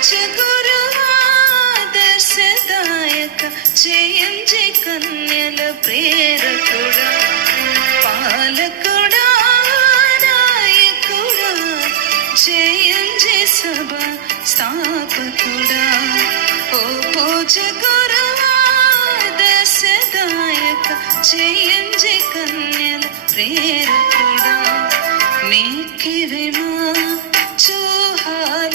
పూజ గురువాదర్శదాయక జయంజి కన్యల ప్రేరకుడా పాలకుడా నాయకుడా జయంజి సభ స్థాపకుడా ఓ పూజ గురువాదర్శదాయక జయంజి కన్యల ప్రేరకుడా మేకిరిమా జోహార్